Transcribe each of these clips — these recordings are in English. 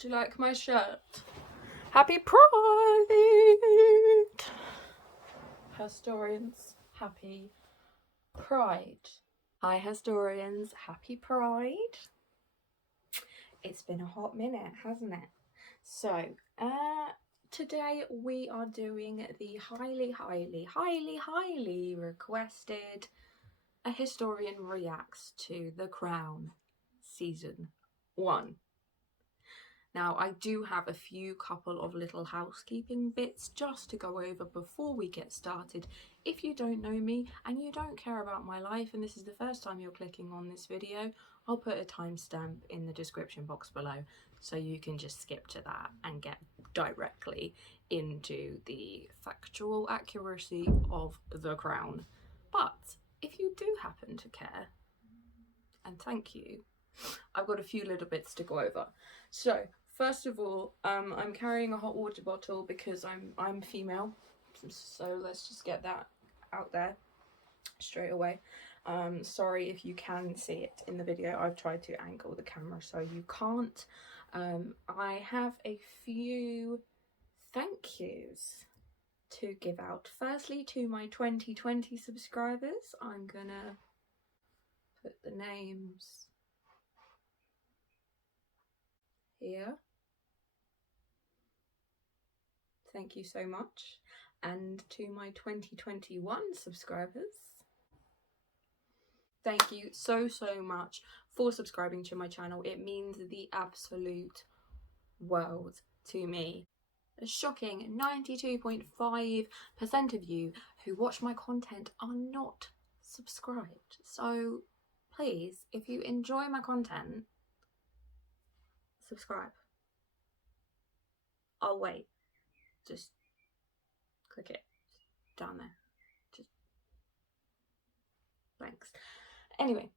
Do you like my shirt? Happy Pride! Herstoryans, happy Pride. Hi Herstoryans, happy Pride. It's been a hot minute, hasn't it? So, today we are doing the highly requested A Historian Reacts to The Crown Season 1. Now, I do have a couple of little housekeeping bits just to go over before we get started. If you don't know me and you don't care about my life and this is the first time you're clicking on this video, I'll put a timestamp in the description box below so you can just skip to that and get directly into the factual accuracy of The Crown. But if you do happen to care, and thank you, I've got a few little bits to go over. So, first of all, I'm carrying a hot water bottle because I'm female, so let's just get that out there straight away. Sorry if you can see it in the video. I've tried to angle the camera so you can't. I have a few thank yous to give out. Firstly, to my 2020 subscribers, I'm gonna put the names here. Thank you so much. And to my 2021 subscribers, thank you so much for subscribing to my channel. It means the absolute world to me. A shocking 92.5% of you who watch my content are not subscribed. So please, if you enjoy my content, subscribe. I'll wait. Just click it down there. Just thanks. Anyway,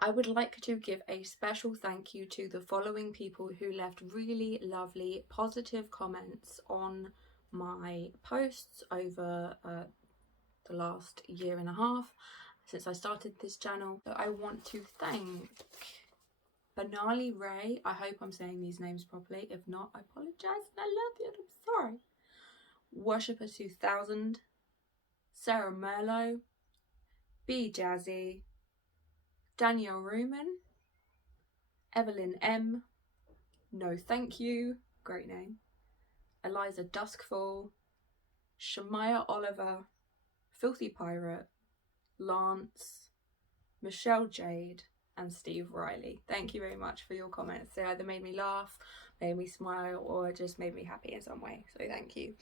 I would like to give a special thank you to the following people who left really lovely positive comments on my posts over the last year and a half since I started this channel. So I want to thank Banali Ray, I hope I'm saying these names properly. If not, I apologise and I love you and I'm sorry. Worshipper 2000, Sarah Merlot, B Jazzy, Danielle Ruman, Evelyn M, No Thank You, great name, Eliza Duskfall, Shamaya Oliver, Filthy Pirate, Lance, Michelle Jade, and Steve Riley. Thank you very much for your comments. They either made me laugh, made me smile, or just made me happy in some way, so thank you.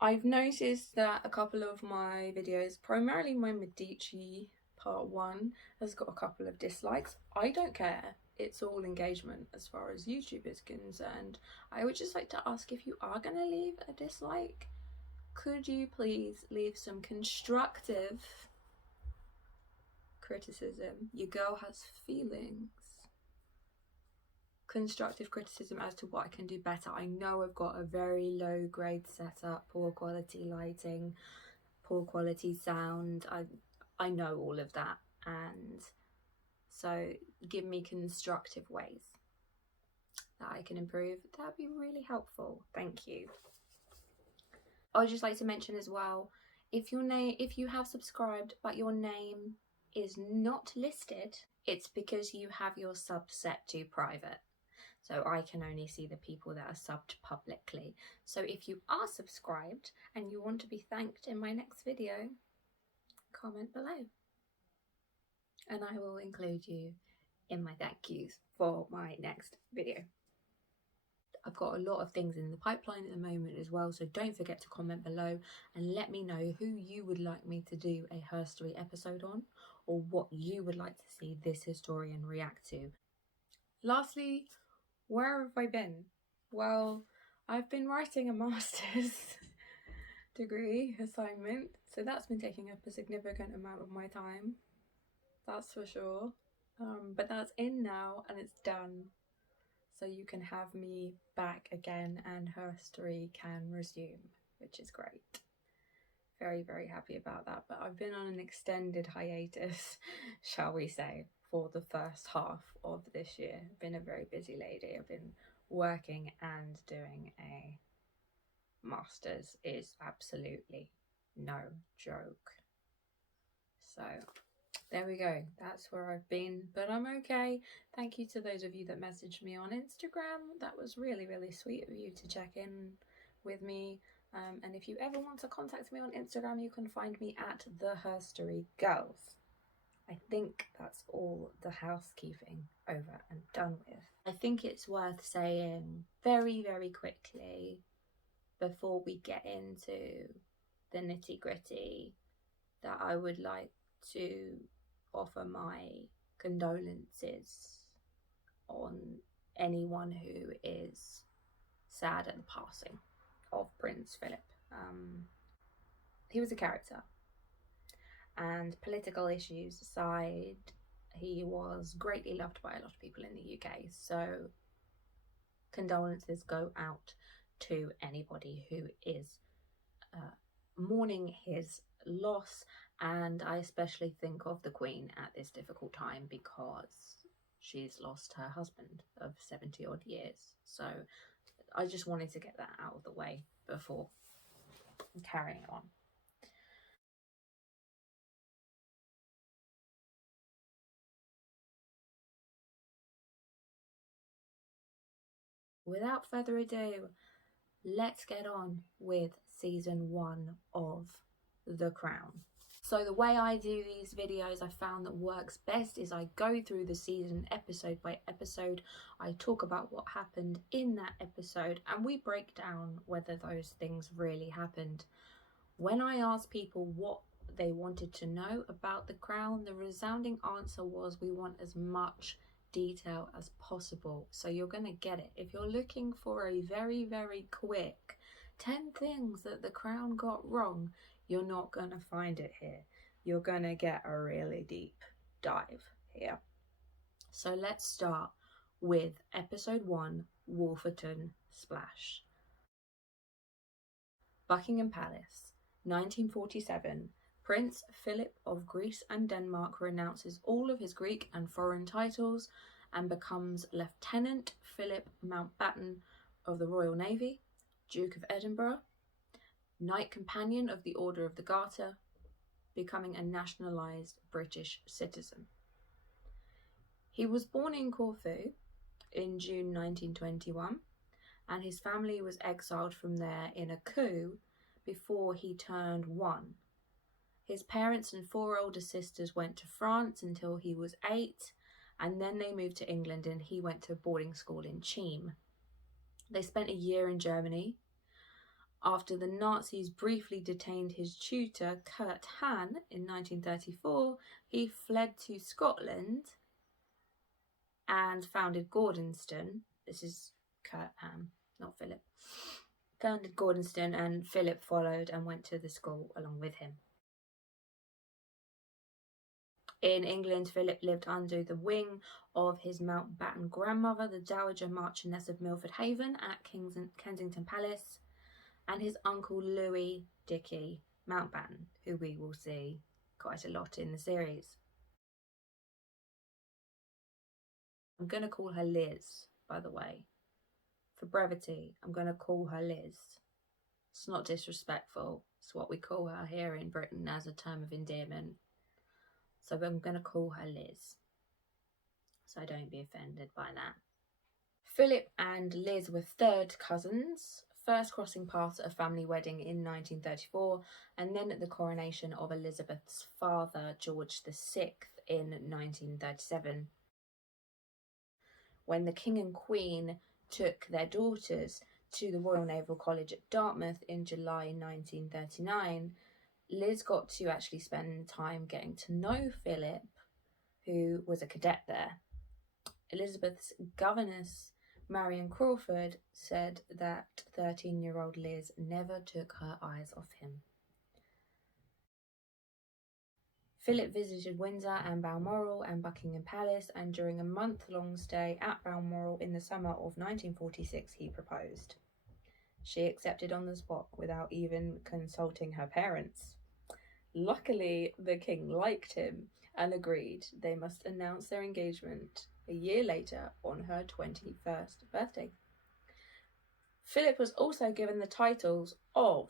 I've noticed that a couple of my videos, primarily my Medici part 1, has got a couple of dislikes. I don't care, it's all engagement as far as YouTube is concerned. I would just like to ask, if you are going to leave a dislike, could you please leave some constructive criticism? Your girl has feelings. Constructive criticism as to what I can do better. I know I've got a very low grade setup, poor quality lighting, poor quality sound. I know all of that, and so give me constructive ways that I can improve. That'd be really helpful. Thank you. I would just like to mention as well, if you have subscribed but your name is not listed, it's because you have your sub set to private. So I can only see the people that are subbed publicly. So if you are subscribed and you want to be thanked in my next video, comment below. And I will include you in my thank yous for my next video. I've got a lot of things in the pipeline at the moment as well, so don't forget to comment below and let me know who you would like me to do a Herstory episode on, or what you would like to see this historian react to. Lastly, where have I been? Well, I've been writing a master's degree assignment, so that's been taking up a significant amount of my time, that's for sure. But that's in now and it's done, so you can have me back again and Herstory can resume, which is great. Very happy about that, but I've been on an extended hiatus, shall we say. for the first half of this year. I've been a very busy lady. I've been working and doing a master's. Is absolutely no joke. So there we go. That's where I've been, but I'm okay. Thank you to those of you that messaged me on Instagram. That was really, really sweet of you to check in with me. And if you ever want to contact me on Instagram, you can find me at the Herstory Girls. I think that's all the housekeeping over and done with. I think it's worth saying very, very quickly before we get into the nitty-gritty that I would like to offer my condolences on anyone who is sad at the passing of Prince Philip. He was a character, and political issues aside, he was greatly loved by a lot of people in the UK. So condolences go out to anybody who is mourning his loss, and I especially think of the Queen at this difficult time because she's lost her husband of 70 odd years. So I just wanted to get that out of the way before carrying on. Without further ado, let's get on with season 1 of The Crown. So the way I do these videos, I found that works best is I go through the season episode by episode. I talk about what happened in that episode and we break down whether those things really happened. When I asked people what they wanted to know about The Crown, the resounding answer was we want as much detail as possible. So you're going to get it. If you're looking for a very, very quick 10 things that The Crown got wrong, you're not going to find it here. You're going to get a really deep dive here. So let's start with episode 1, Wolferton Splash. Buckingham Palace, 1947. Prince Philip of Greece and Denmark renounces all of his Greek and foreign titles and becomes Lieutenant Philip Mountbatten of the Royal Navy, Duke of Edinburgh, Knight Companion of the Order of the Garter, becoming a nationalised British citizen. He was born in Corfu in June 1921, and his family was exiled from there in a coup before he turned 1. His parents and 4 older sisters went to France until he was 8, and then they moved to England and he went to boarding school in Cheam. They spent a year in Germany. After the Nazis briefly detained his tutor, Kurt Hahn, in 1934, he fled to Scotland and founded Gordonston. This is Kurt Hahn, not Philip. Founded Gordonston, and Philip followed and went to the school along with him. In England, Philip lived under the wing of his Mountbatten grandmother, the Dowager Marchioness of Milford Haven at Kensington Palace, and his uncle Louis Dickey Mountbatten, who we will see quite a lot in the series. I'm going to call her Liz, by the way. For brevity, I'm going to call her Liz. It's not disrespectful. It's what we call her here in Britain as a term of endearment. So I'm going to call her Liz. So don't be offended by that. Philip and Liz were third cousins, first crossing paths at a family wedding in 1934 and then at the coronation of Elizabeth's father, George VI, in 1937. When the King and Queen took their daughters to the Royal Naval College at Dartmouth in July 1939, Liz got to actually spend time getting to know Philip, who was a cadet there. Elizabeth's governess, Marion Crawford, said that 13-year-old Liz never took her eyes off him. Philip visited Windsor and Balmoral and Buckingham Palace, and during a month-long stay at Balmoral in the summer of 1946, he proposed. She accepted on the spot without even consulting her parents. Luckily, the king liked him and agreed they must announce their engagement a year later on her 21st birthday. Philip was also given the titles of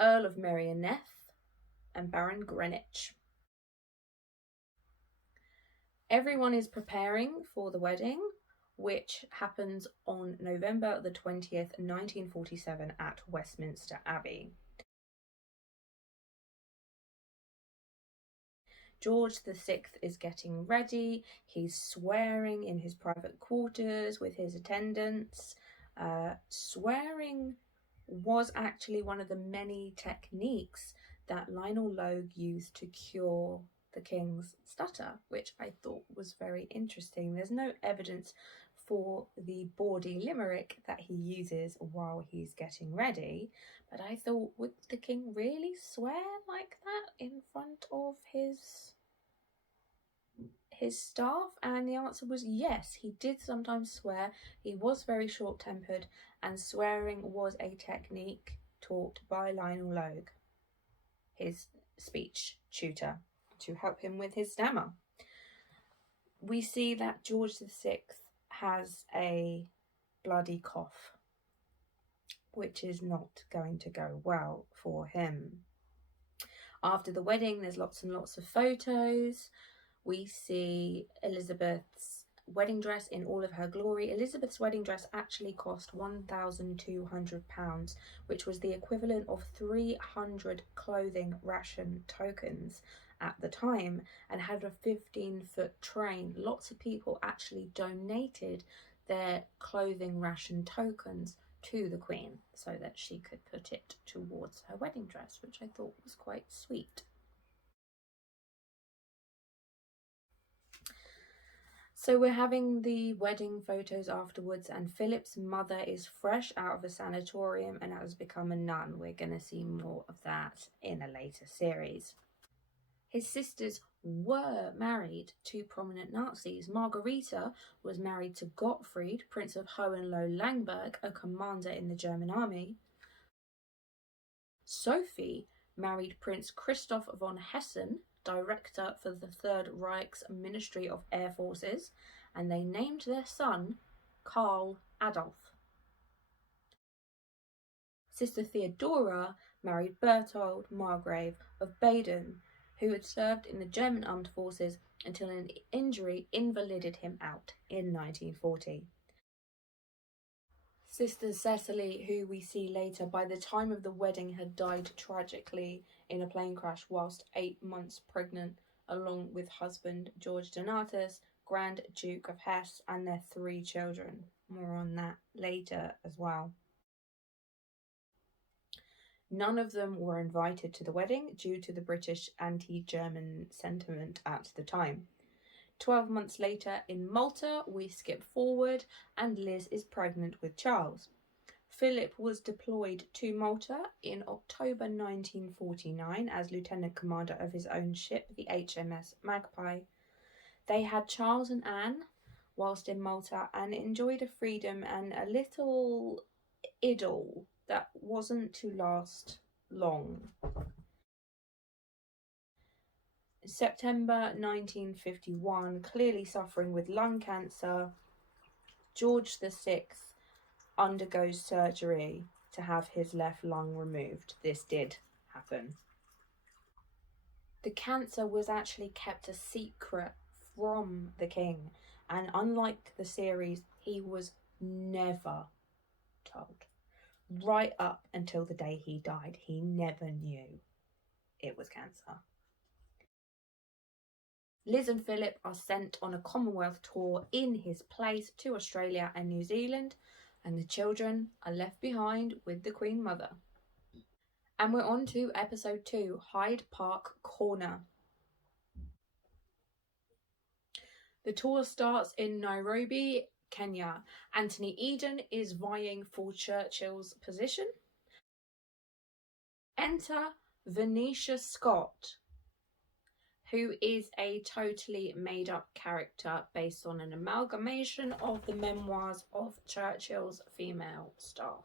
Earl of Merioneth and Baron Greenwich. Everyone is preparing for the wedding, which happens on November the 20th, 1947 at Westminster Abbey. George VI is getting ready. He's swearing in his private quarters with his attendants. Swearing was actually one of the many techniques that Lionel Logue used to cure the king's stutter, which I thought was very interesting. There's no evidence for the bawdy limerick that he uses while he's getting ready, but I thought, would the king really swear like that in front of his staff? And the answer was yes, he did sometimes swear. He was very short-tempered, and swearing was a technique taught by Lionel Logue, his speech tutor, to help him with his stammer. We see that George VI has a bloody cough, which is not going to go well for him. After the wedding, there's lots and lots of photos. We see Elizabeth's wedding dress in all of her glory. Elizabeth's wedding dress actually cost £1,200, which was the equivalent of 300 clothing ration tokens at the time, and had a 15-foot train. Lots of people actually donated their clothing ration tokens to the Queen so that she could put it towards her wedding dress, which I thought was quite sweet. So we're having the wedding photos afterwards, and Philip's mother is fresh out of a sanatorium and has become a nun. We're going to see more of that in a later series. His sisters were married to prominent Nazis. Margarita was married to Gottfried, Prince of Hohenlohe-Langberg, a commander in the German army. Sophie married Prince Christoph von Hessen, director for the Third Reich's Ministry of Air Forces, and they named their son Karl Adolf. Sister Theodora married Berthold Margrave of Baden, who had served in the German armed forces until an injury invalided him out in 1940. Sister Cecily, who we see later, by the time of the wedding had died tragically in a plane crash whilst 8 months pregnant, along with husband George Donatus, Grand Duke of Hesse, and their 3 children. More on that later as well. None of them were invited to the wedding due to the British anti-German sentiment at the time. 12 months later in Malta, we skip forward, and Liz is pregnant with Charles. Philip was deployed to Malta in October 1949 as lieutenant commander of his own ship, the HMS Magpie. They had Charles and Anne whilst in Malta and enjoyed a freedom and a little idyll that wasn't to last long. September 1951, clearly suffering with lung cancer, George VI undergoes surgery to have his left lung removed. This did happen. The cancer was actually kept a secret from the king, and unlike the series, he was never told. Right up until the day he died, he never knew it was cancer. Liz and Philip are sent on a Commonwealth tour in his place to Australia and New Zealand, and the children are left behind with the Queen Mother. And we're on to episode 2, Hyde Park Corner. The tour starts in Nairobi, Kenya. Anthony Eden is vying for Churchill's position. Enter Venetia Scott, who is a totally made-up character based on an amalgamation of the memoirs of Churchill's female staff.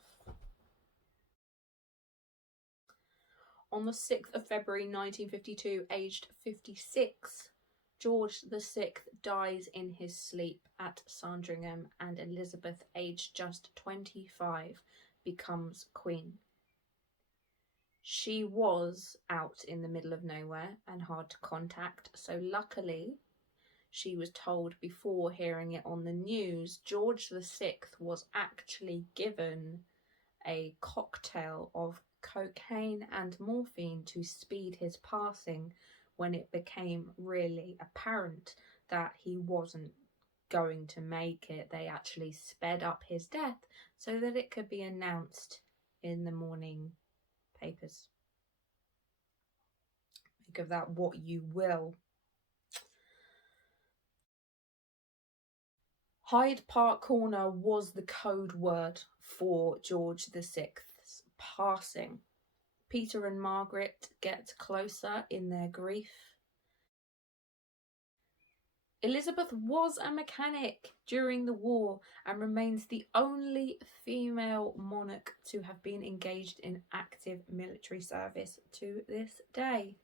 On the 6th of February 1952, aged 56, George VI dies in his sleep at Sandringham, and Elizabeth, aged just 25, becomes queen. She was out in the middle of nowhere and hard to contact, so luckily she was told before hearing it on the news. George VI was actually given a cocktail of cocaine and morphine to speed his passing when it became really apparent that he wasn't going to make it. They actually sped up his death so that it could be announced in the morning papers. Make of that what you will. Hyde Park Corner was the code word for George VI's passing. Peter and Margaret get closer in their grief. Elizabeth was a mechanic during the war and remains the only female monarch to have been engaged in active military service to this day.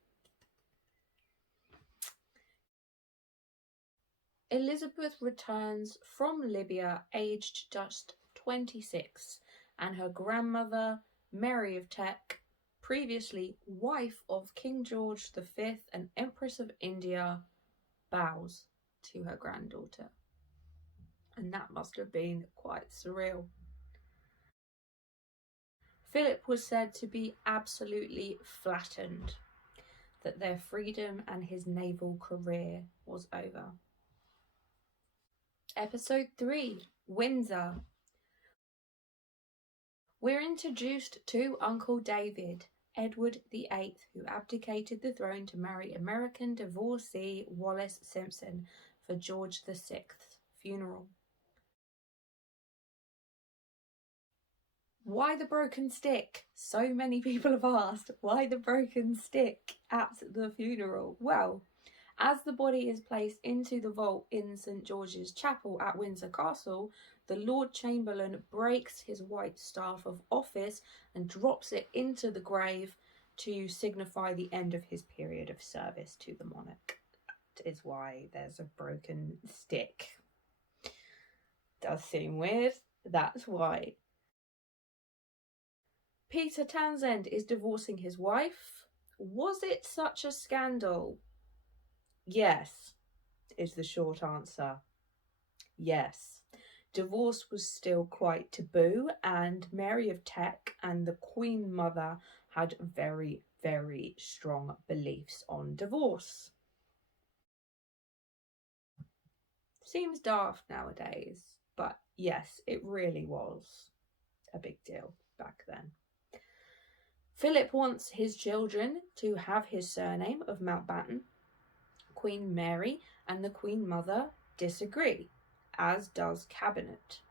Elizabeth returns from Libya aged just 26, and her grandmother, Mary of Teck, previously wife of King George V and Empress of India, bows to her granddaughter. And that must have been quite surreal. Philip was said to be absolutely flattened that their freedom and his naval career was over. Episode 3, Windsor. We're introduced to Uncle David, Edward VIII, who abdicated the throne to marry American divorcee Wallis Simpson for George VI's funeral. Why the broken stick? So many people have asked, why the broken stick at the funeral? Well, as the body is placed into the vault in St George's Chapel at Windsor Castle, the Lord Chamberlain breaks his white staff of office and drops it into the grave to signify the end of his period of service to the monarch. That is why there's a broken stick. Does seem weird, that's why. Peter Townsend is divorcing his wife. Was it such a scandal? Yes, is the short answer. Yes. Divorce was still quite taboo, and Mary of Teck and the Queen Mother had very, very strong beliefs on divorce. Seems daft nowadays, but yes, it really was a big deal back then. Philip wants his children to have his surname of Mountbatten. Queen Mary and the Queen Mother disagree, as does Cabinet.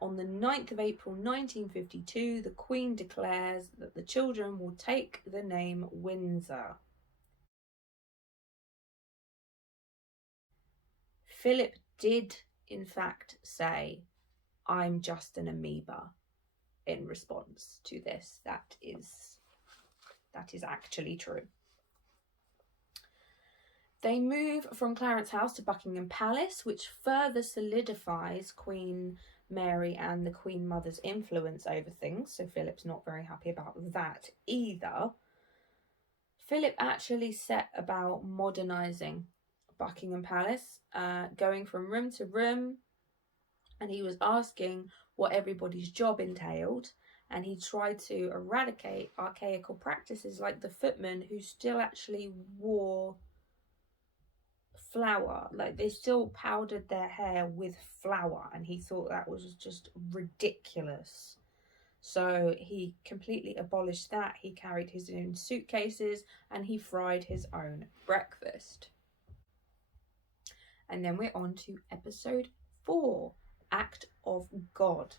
On the 9th of April 1952, the Queen declares that the children will take the name Windsor. Philip did, in fact, say, "I'm just an amoeba," in response to this. That is actually true. They move from Clarence House to Buckingham Palace, which further solidifies Queen Mary and the Queen Mother's influence over things, so Philip's not very happy about that either. Philip actually set about modernising Buckingham Palace, going from room to room, and he was asking what everybody's job entailed, and he tried to eradicate archaical practices like the footmen who still actually wore flour, like they still powdered their hair with flour, and he thought that was just ridiculous. So he completely abolished that. He carried his own suitcases and he fried his own breakfast. And then we're on to episode 4, Act of God.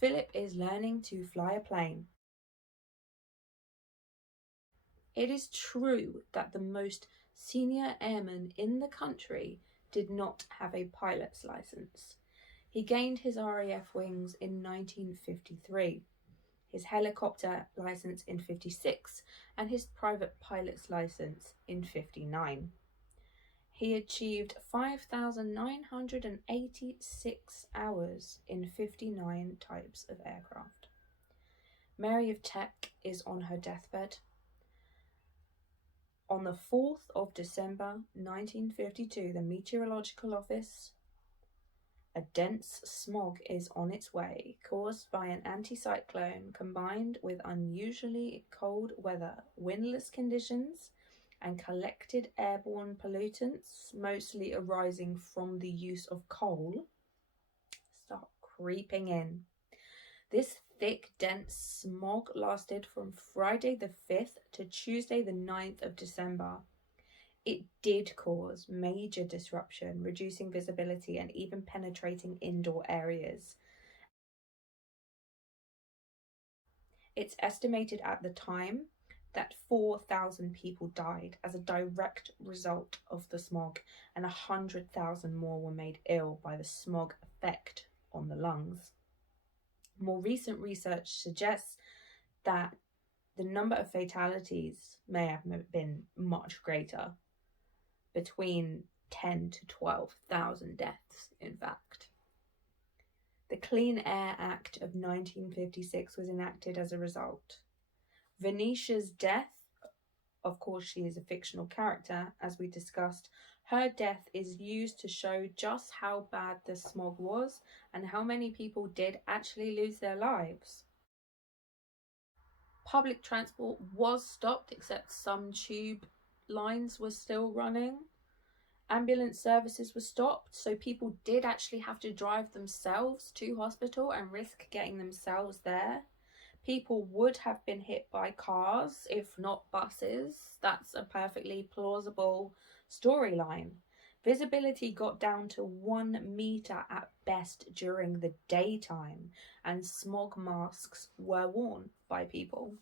Philip is learning to fly a plane. It is true that the most senior airman in the country did not have a pilot's license. He gained his RAF wings in 1953. his helicopter licence in 56, and his private pilot's licence in 59. He achieved 5,986 hours in 59 types of aircraft. Mary of Teck is on her deathbed. On the 4th of December 1952, the Meteorological Office, a dense smog is on its way, caused by an anticyclone combined with unusually cold weather, windless conditions, and collected airborne pollutants, mostly arising from the use of coal, start creeping in. This thick, dense smog lasted from Friday the 5th to Tuesday the 9th of December. It did cause major disruption, reducing visibility and even penetrating indoor areas. It's estimated at the time that 4,000 people died as a direct result of the smog, and 100,000 more were made ill by the smog effect on the lungs. More recent research suggests that the number of fatalities may have been much greater, between 10 to 12,000 deaths, in fact. The Clean Air Act of 1956 was enacted as a result. Venetia's death, of course she is a fictional character, as we discussed, her death is used to show just how bad the smog was and how many people did actually lose their lives. Public transport was stopped, except some tube lines were still running. Ambulance services were stopped, so people did actually have to drive themselves to hospital and risk getting themselves there. People would have been hit by cars, if not buses. That's a perfectly plausible storyline. Visibility got down to 1 metre at best during the daytime, and smog masks were worn by people.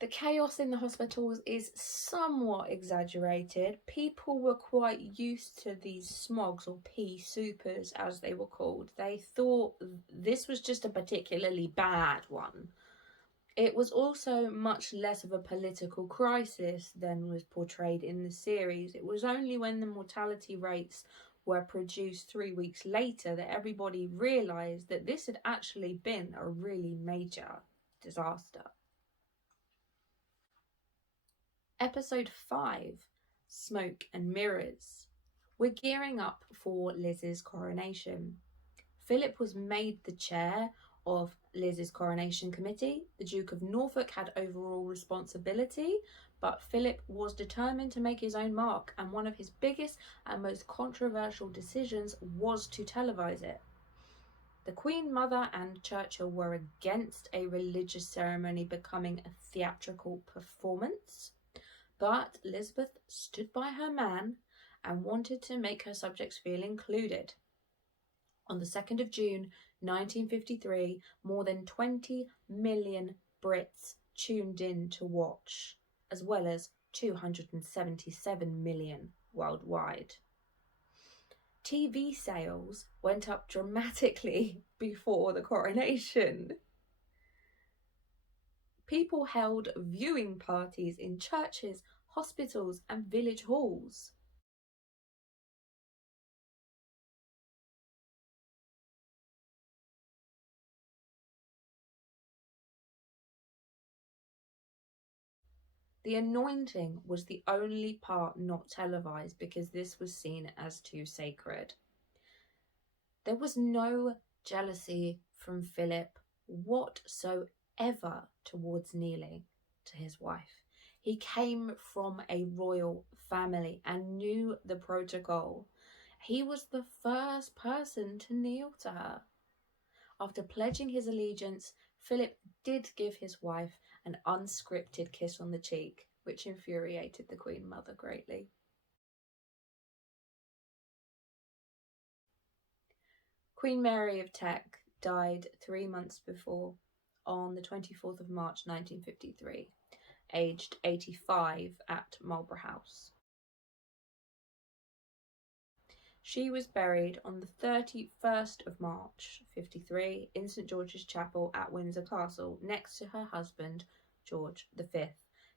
The chaos in the hospitals is somewhat exaggerated. People were quite used to these smogs, or pea supers as they were called. They thought this was just a particularly bad one. It was also much less of a political crisis than was portrayed in the series. It was only when the mortality rates were produced 3 weeks later that everybody realised that this had actually been a really major disaster. Episode 5, Smoke and Mirrors. We're gearing up for Liz's coronation. Philip was made the chair of Liz's coronation committee. The Duke of Norfolk had overall responsibility, but Philip was determined to make his own mark, and one of his biggest and most controversial decisions was to televise it. The Queen Mother and Churchill were against a religious ceremony becoming a theatrical performance, but Elizabeth stood by her man and wanted to make her subjects feel included. On the 2nd of June 1953, more than 20 million Brits tuned in to watch, as well as 277 million worldwide. TV sales went up dramatically before the coronation. People held viewing parties in churches, hospitals, and village halls. The anointing was the only part not televised because this was seen as too sacred. There was no jealousy from Philip whatsoever towards kneeling to his wife. He came from a royal family and knew the protocol. He was the first person to kneel to her. After pledging his allegiance, Philip did give his wife an unscripted kiss on the cheek, which infuriated the Queen Mother greatly. Queen Mary of Teck died 3 months before, on the 24th of March 1953, aged 85 at Marlborough House. She was buried on the 31st of March 53 in St George's Chapel at Windsor Castle next to her husband George V.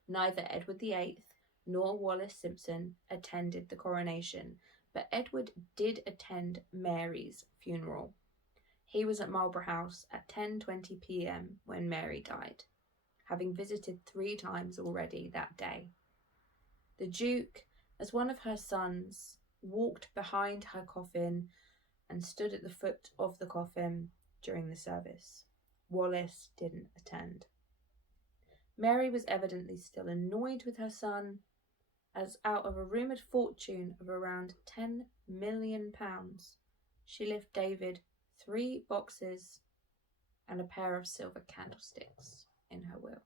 Neither Edward VIII nor Wallis Simpson attended the coronation, but Edward did attend Mary's funeral. He was at Marlborough House at 10:20 p.m. when Mary died, having visited 3 times already that day. The Duke, as one of her sons, walked behind her coffin and stood at the foot of the coffin during the service. Wallis didn't attend. Mary was evidently still annoyed with her son, as out of a rumoured fortune of around £10 million, she left David 3 boxes and a pair of silver candlesticks in her will.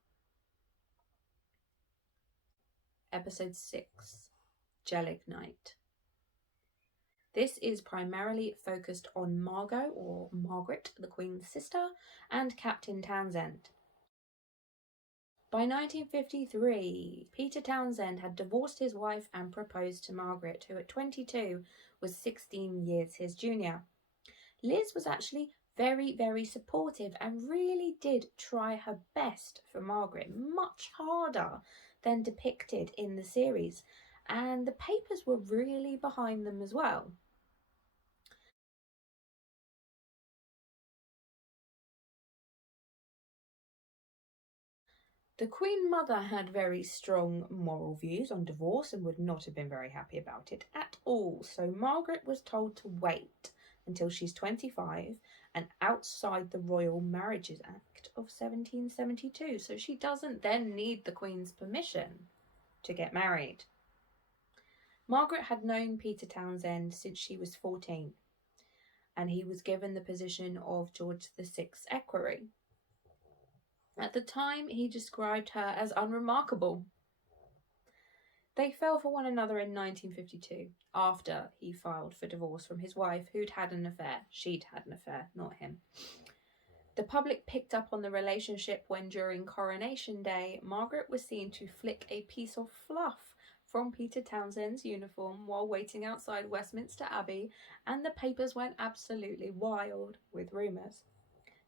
Episode 6, Gelignite. This is primarily focused on Margot, or Margaret, the Queen's sister, and Captain Townsend. By 1953, Peter Townsend had divorced his wife and proposed to Margaret, who at 22 was 16 years his junior. Liz was actually very, very supportive and really did try her best for Margaret, much harder than depicted in the series, and the papers were really behind them as well. The Queen Mother had very strong moral views on divorce and would not have been very happy about it at all, so Margaret was told to wait until she's 25 and outside the Royal Marriages Act of 1772, so she doesn't then need the Queen's permission to get married. Margaret had known Peter Townsend since she was 14, and he was given the position of George VI's equerry. At the time, he described her as unremarkable. They fell for one another in 1952, after he filed for divorce from his wife, who'd had an affair. She'd had an affair, not him. The public picked up on the relationship when, during Coronation Day, Margaret was seen to flick a piece of fluff from Peter Townsend's uniform while waiting outside Westminster Abbey, and the papers went absolutely wild with rumours.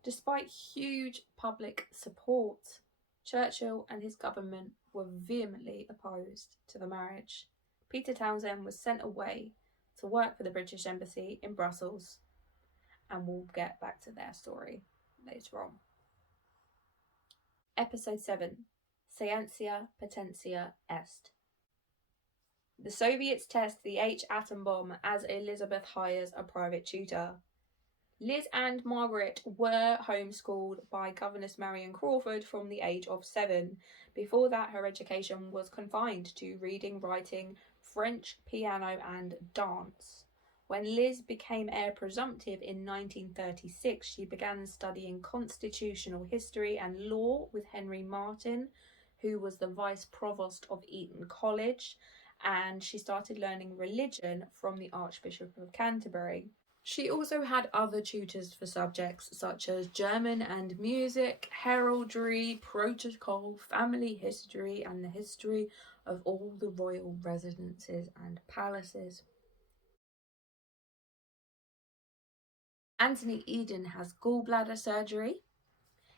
Despite huge public support, Churchill and his government were vehemently opposed to the marriage. Peter Townsend was sent away to work for the British Embassy in Brussels, and we'll get back to their story later on. Episode 7, Scientia Potentia Est. The Soviets test the H-atom bomb as Elizabeth hires a private tutor. Liz and Margaret were homeschooled by governess Marion Crawford from the age of 7. Before that, her education was confined to reading, writing, French, piano and dance. When Liz became heir presumptive in 1936, she began studying constitutional history and law with Henry Martin, who was the vice provost of Eton College, and she started learning religion from the Archbishop of Canterbury. She also had other tutors for subjects such as German and music, heraldry, protocol, family history, and the history of all the royal residences and palaces. Anthony Eden has gallbladder surgery.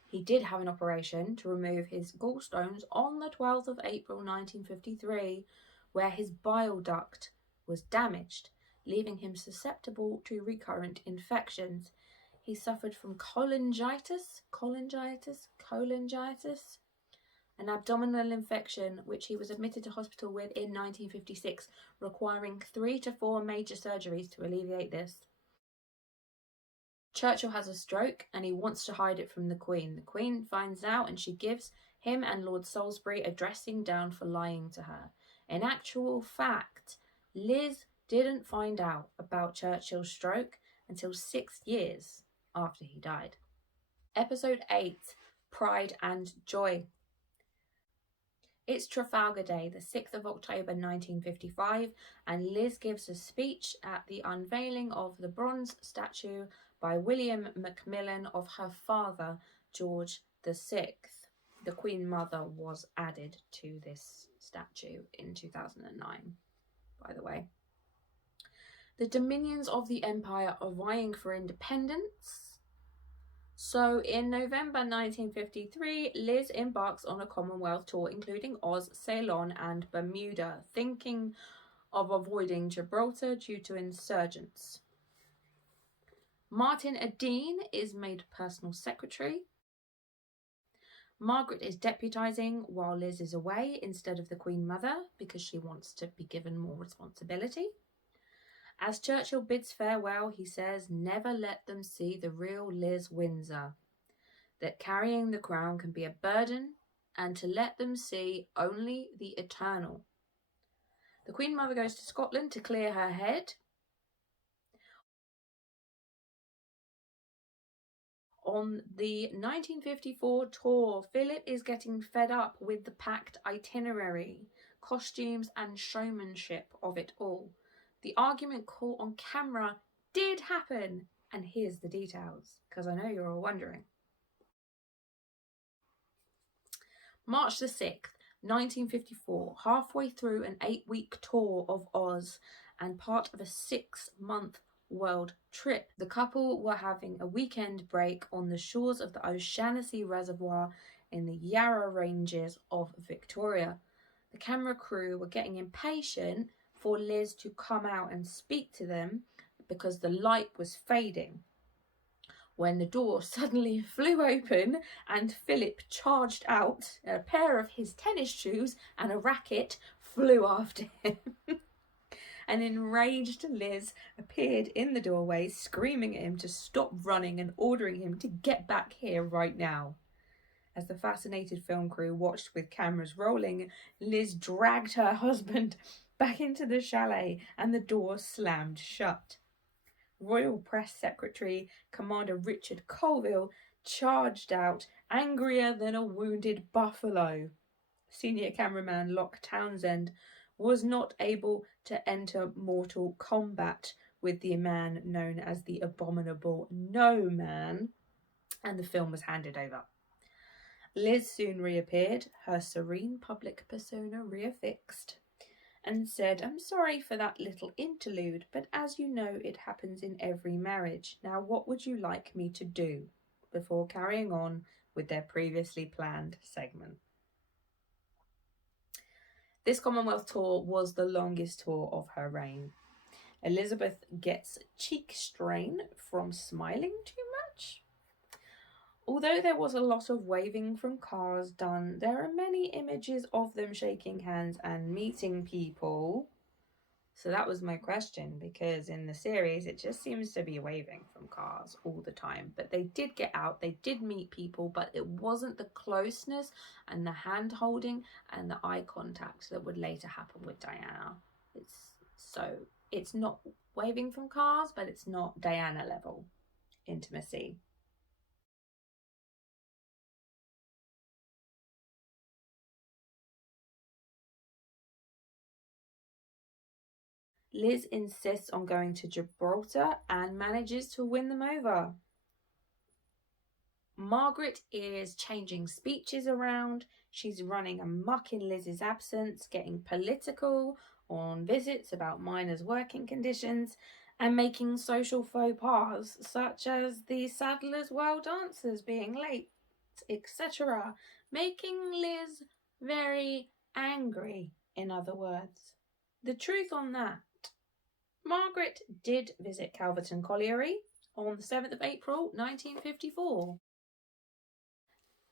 He did have an operation to remove his gallstones on the 12th of April 1953, where his bile duct was damaged, leaving him susceptible to recurrent infections. He suffered from cholangitis, an abdominal infection which he was admitted to hospital with in 1956, requiring 3 to 4 major surgeries to alleviate this. Churchill has a stroke and he wants to hide it from the Queen. The Queen finds out and she gives him and Lord Salisbury a dressing down for lying to her. In actual fact, Liz didn't find out about Churchill's stroke until 6 years after he died. Episode 8, Pride and Joy. It's Trafalgar Day, the 6th of October 1955, and Liz gives a speech at the unveiling of the bronze statue by William Macmillan of her father, George VI. The Queen Mother was added to this statue in 2009, by the way. The dominions of the empire are vying for independence. So in November 1953, Liz embarks on a Commonwealth tour, including Oz, Ceylon and Bermuda, thinking of avoiding Gibraltar due to insurgents. Martin Adair is made personal secretary. Margaret is deputising while Liz is away instead of the Queen Mother because she wants to be given more responsibility. As Churchill bids farewell, he says, "Never let them see the real Liz Windsor, that carrying the crown can be a burden, and to let them see only the eternal." The Queen Mother goes to Scotland to clear her head. On the 1954 tour, Philip is getting fed up with the packed itinerary, costumes and showmanship of it all. The argument caught on camera did happen, and here's the details, because I know you're all wondering. March the 6th, 1954, halfway through an 8-week tour of Oz and part of a 6-month world trip, the couple were having a weekend break on the shores of the O'Shaughnessy Reservoir in the Yarra Ranges of Victoria. The camera crew were getting impatient for Liz to come out and speak to them because the light was fading, when the door suddenly flew open and Philip charged out. A pair of his tennis shoes and a racket flew after him. An enraged Liz appeared in the doorway, screaming at him to stop running and ordering him to get back here right now. As the fascinated film crew watched with cameras rolling, Liz dragged her husband back into the chalet and the door slammed shut. Royal Press Secretary Commander Richard Colville charged out, angrier than a wounded buffalo. Senior cameraman Locke Townsend was not able to enter mortal combat with the man known as the Abominable No Man, and the film was handed over. Liz soon reappeared, her serene public persona reaffixed, and said, "I'm sorry for that little interlude, but as you know, it happens in every marriage. Now, what would you like me to do?" before carrying on with their previously planned segment. This Commonwealth tour was the longest tour of her reign. Elizabeth gets cheek strain from smiling too much. Although there was a lot of waving from cars done, there are many images of them shaking hands and meeting people. So that was my question, because in the series it just seems to be waving from cars all the time. But they did get out, they did meet people, but it wasn't the closeness and the hand holding and the eye contact that would later happen with Diana. It's not waving from cars, but it's not Diana level intimacy. Liz insists on going to Gibraltar and manages to win them over. Margaret is changing speeches around. She's running amok in Liz's absence, getting political on visits about miners' working conditions, and making social faux pas such as the Saddler's Well dancers being late, etc., making Liz very angry, in other words. The truth on that: Margaret did visit Calverton Colliery on the 7th of April 1954,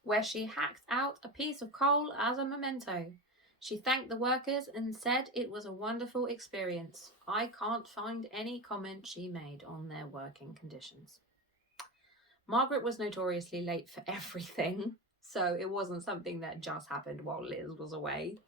where she hacked out a piece of coal as a memento. She thanked the workers and said it was a wonderful experience. I can't find any comment she made on their working conditions. Margaret was notoriously late for everything, so it wasn't something that just happened while Liz was away.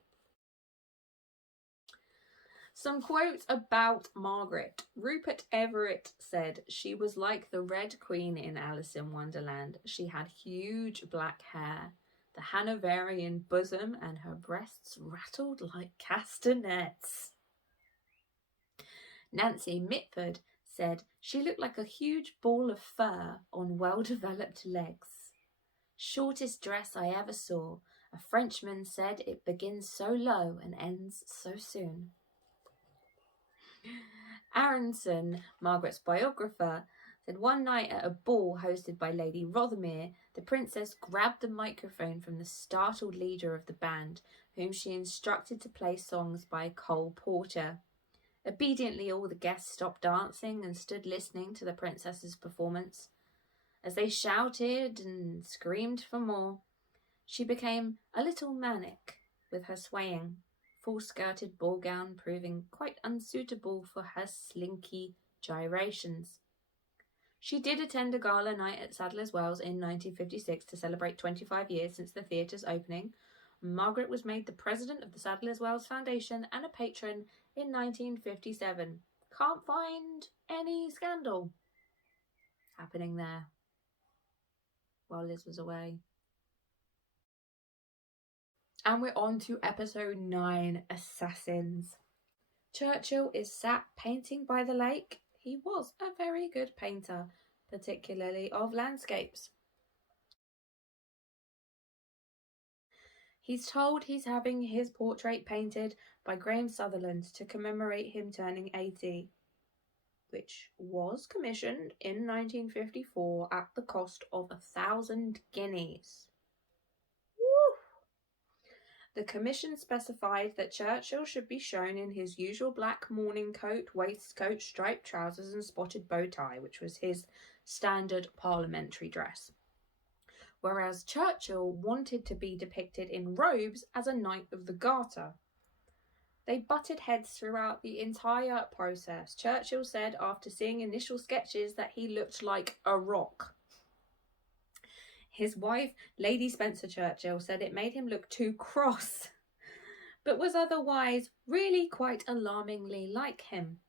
Some quotes about Margaret. Rupert Everett said she was like the Red Queen in Alice in Wonderland. She had huge black hair, the Hanoverian bosom, and her breasts rattled like castanets. Nancy Mitford said she looked like a huge ball of fur on well-developed legs. Shortest dress I ever saw. A Frenchman said it begins so low and ends so soon. Aronson, Margaret's biographer, said one night at a ball hosted by Lady Rothermere, the princess grabbed the microphone from the startled leader of the band, whom she instructed to play songs by Cole Porter. Obediently, all the guests stopped dancing and stood listening to the princess's performance. As they shouted and screamed for more, she became a little manic with her swaying, full-skirted ball gown proving quite unsuitable for her slinky gyrations. She did attend a gala night at Sadler's Wells in 1956 to celebrate 25 years since the theatre's opening. Margaret was made the president of the Sadler's Wells Foundation and a patron in 1957. Can't find any scandal happening there while Liz was away. And we're on to episode 9, Assassins. Churchill is sat painting by the lake. He was a very good painter, particularly of landscapes. He's told he's having his portrait painted by Graham Sutherland to commemorate him turning 80, which was commissioned in 1954 at the cost of 1,000 guineas. The commission specified that Churchill should be shown in his usual black morning coat, waistcoat, striped trousers and spotted bow tie, which was his standard parliamentary dress. Whereas Churchill wanted to be depicted in robes as a Knight of the Garter. They butted heads throughout the entire process. Churchill said after seeing initial sketches that he looked like a rock. His wife, Lady Spencer Churchill, said it made him look too cross, but was otherwise really quite alarmingly like him.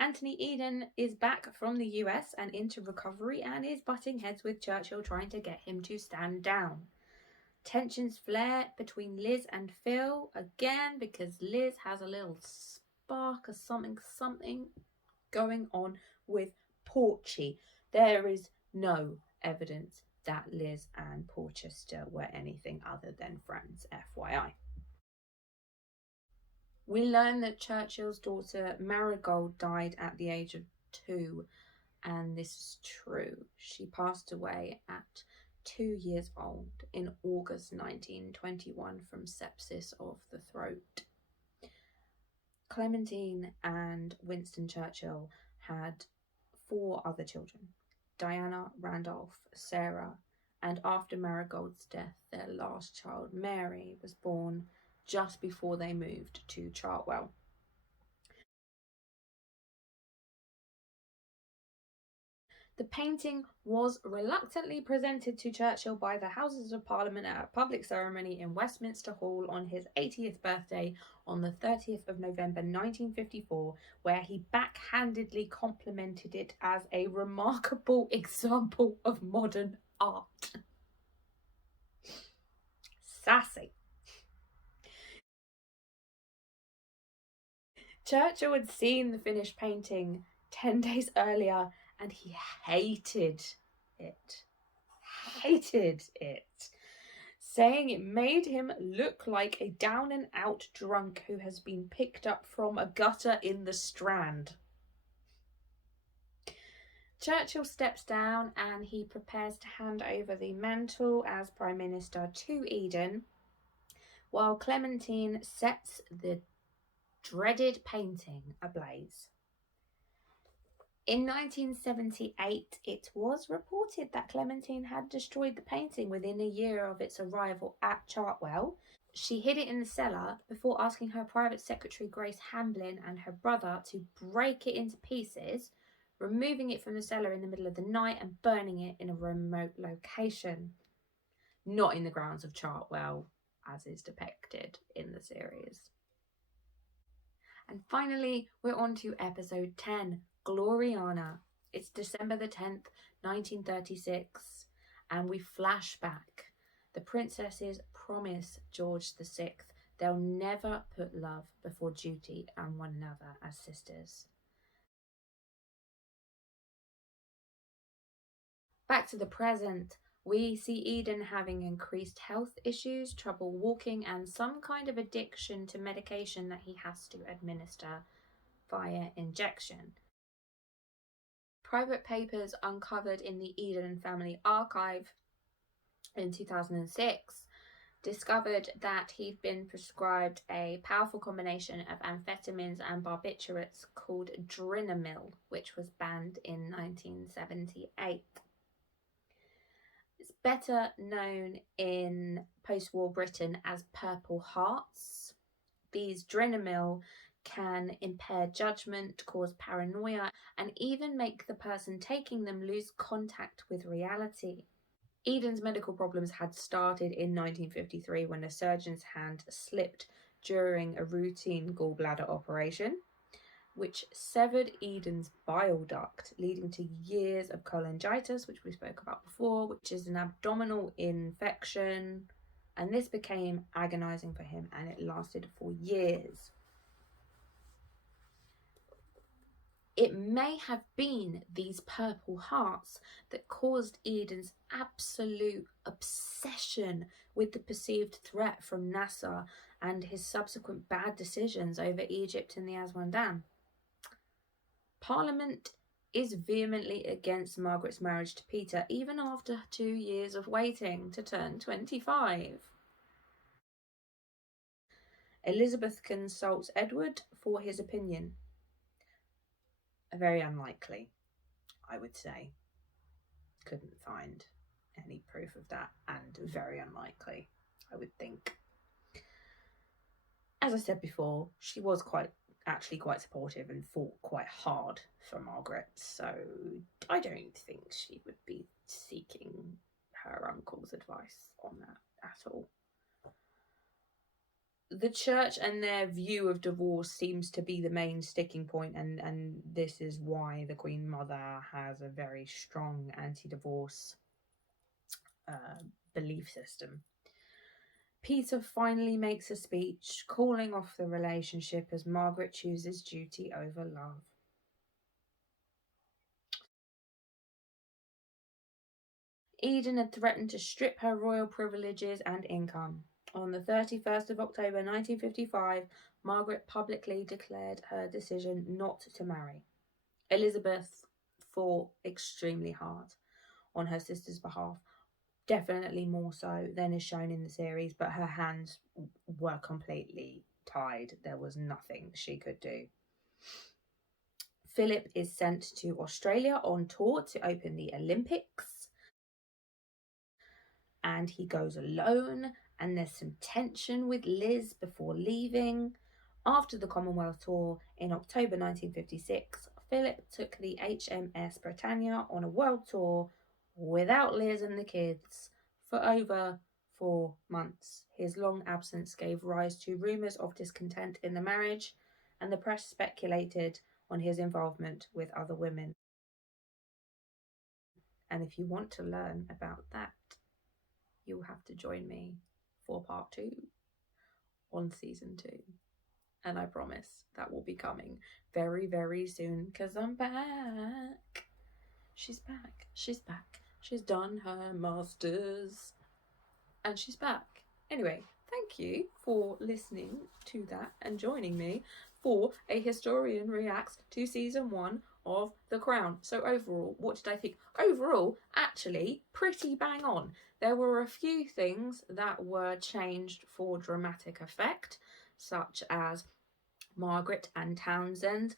Anthony Eden is back from the US and into recovery and is butting heads with Churchill, trying to get him to stand down. Tensions flare between Liz and Phil, again because Liz has a little spark of something going on with Porchy. There is no evidence that Liz and Porchester were anything other than friends, FYI. We learn that Churchill's daughter Marigold died at the age of 2, and this is true. She passed away at 2 years old in August 1921 from sepsis of the throat. Clementine and Winston Churchill had 4 other children: Diana, Randolph, Sarah, and after Marigold's death, their last child, Mary, was born just before they moved to Chartwell. The painting was reluctantly presented to Churchill by the Houses of Parliament at a public ceremony in Westminster Hall on his 80th birthday on the 30th of November 1954, where he backhandedly complimented it as a remarkable example of modern art. Sassy. Churchill had seen the finished painting 10 days earlier and he hated it, saying it made him look like a down and out drunk who has been picked up from a gutter in the Strand. Churchill steps down and he prepares to hand over the mantle as Prime Minister to Eden, while Clementine sets the dreaded painting ablaze. In 1978, it was reported that Clementine had destroyed the painting within a year of its arrival at Chartwell. She hid it in the cellar before asking her private secretary Grace Hamblin and her brother to break it into pieces, removing it from the cellar in the middle of the night and burning it in a remote location. Not in the grounds of Chartwell, as is depicted in the series. And finally, we're on to episode 10, Gloriana. It's December the 10th, 1936, and we flash back. The princesses promise George VI they'll never put love before duty and one another as sisters. Back to the present, we see Eden having increased health issues, trouble walking, and some kind of addiction to medication that he has to administer. via injection. Private papers uncovered in the Eden family archive in 2006 discovered that he'd been prescribed a powerful combination of amphetamines and barbiturates called Drinamil, which was banned in 1978. It's better known in post-war Britain as Purple Hearts. These Drinamil can impair judgment, cause paranoia, and even make the person taking them lose contact with reality. Eden's medical problems had started in 1953 when a surgeon's hand slipped during a routine gallbladder operation, which severed Eden's bile duct, leading to years of cholangitis, which we spoke about before, which is an abdominal infection, and this became agonizing for him, and it lasted for years. It may have been these Purple Hearts that caused Eden's absolute obsession with the perceived threat from Nasser and his subsequent bad decisions over Egypt and the Aswan Dam. Parliament is vehemently against Margaret's marriage to Peter, even after 2 years of waiting to turn 25. Elizabeth consults Edward for his opinion. Very unlikely, I would say. Couldn't find any proof of that, and very unlikely, I would think. As I said before, she was quite supportive and fought quite hard for Margaret, so I don't think she would be seeking her uncle's advice on that at all. The church and their view of divorce seems to be the main sticking point, and this is why the Queen Mother has a very strong anti-divorce belief system. Peter finally makes a speech calling off the relationship as Margaret chooses duty over love. Eden had threatened to strip her royal privileges and income. On the 31st of October 1955, Margaret publicly declared her decision not to marry. Elizabeth fought extremely hard on her sister's behalf, definitely more so than is shown in the series, but her hands were completely tied. There was nothing she could do. Philip is sent to Australia on tour to open the Olympics, and he goes alone, and there's some tension with Liz before leaving. After the Commonwealth tour in October 1956, Philip took the HMS Britannia on a world tour without Liz and the kids for over 4 months. His long absence gave rise to rumours of discontent in the marriage, and the press speculated on his involvement with other women. And if you want to learn about that, you'll have to join me for part 2 on season 2. And I promise that will be coming very, very soon, because I'm back. She's back. She's back. She's done her masters and she's back. Anyway, thank you for listening to that and joining me for A Historian Reacts to season 1 of The Crown. So overall, what did I think? Overall, actually, pretty bang on. There were a few things that were changed for dramatic effect, such as Margaret and Townsend.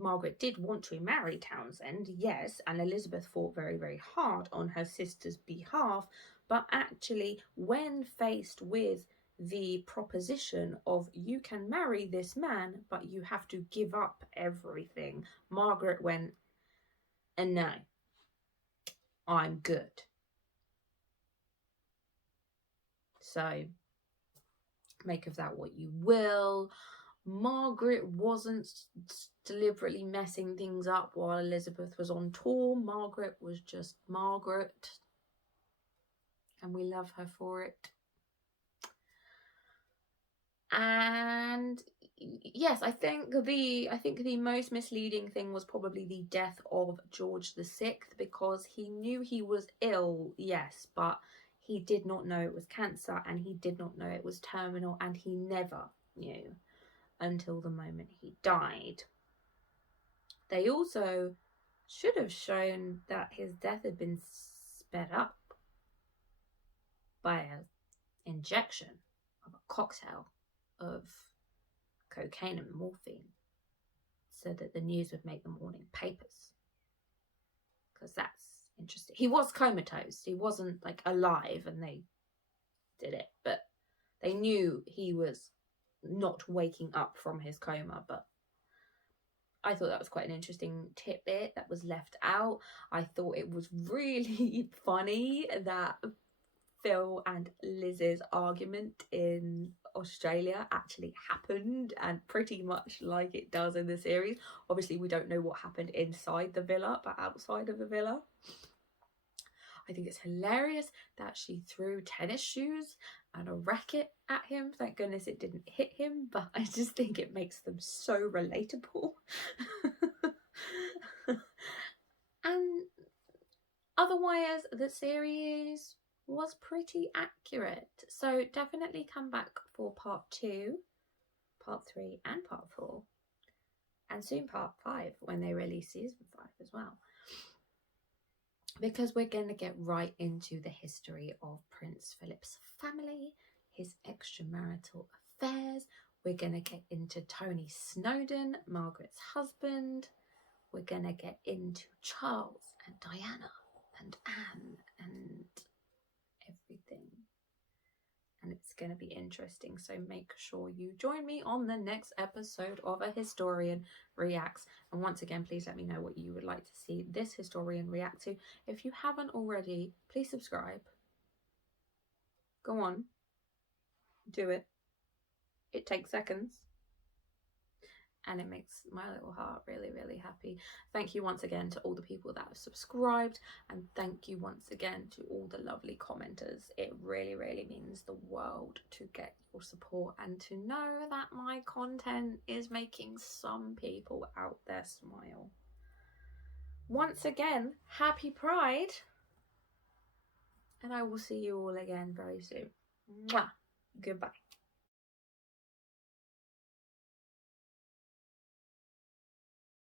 Margaret did want to marry Townsend, yes, and Elizabeth fought very, very hard on her sister's behalf, but actually, when faced with the proposition of you can marry this man, but you have to give up everything, Margaret went, and no, I'm good. So, make of that what you will. Margaret wasn't deliberately messing things up while Elizabeth was on tour. Margaret was just Margaret, and we love her for it. And yes, I think the most misleading thing was probably the death of George VI, because he knew he was ill, yes, but he did not know it was cancer, and he did not know it was terminal, and he never knew until the moment he died. They also should have shown that his death had been sped up by an injection of a cocktail of cocaine and morphine, so that the news would make the morning papers. Because that's interesting. He was comatose. He wasn't like alive and they did it, but they knew he was not waking up from his coma. But I thought that was quite an interesting tidbit that was left out. I thought it was really funny that Phil and Liz's argument in Australia actually happened, and pretty much like it does in the series. Obviously, we don't know what happened inside the villa, but outside of the villa. I think it's hilarious that she threw tennis shoes and a racket at him. Thank goodness it didn't hit him, but I just think it makes them so relatable. And otherwise, the series was pretty accurate. So definitely come back for part 2, part 3 and part 4. And soon part 5 when they release season 5 as well. Because we're going to get right into the history of Prince Philip's family, his extramarital affairs. We're going to get into Tony Snowdon, Margaret's husband. We're going to get into Charles and Diana and Anne and everything. And it's going to be interesting, so make sure you join me on the next episode of A Historian Reacts. And once again, please let me know what you would like to see this historian react to. If you haven't already, please subscribe. Go on, do it. It takes seconds. And it makes my little heart really, really happy. Thank you once again to all the people that have subscribed. And thank you once again to all the lovely commenters. It really, really means the world to get your support and to know that my content is making some people out there smile. Once again, happy Pride. And I will see you all again very soon. Mwah. Goodbye.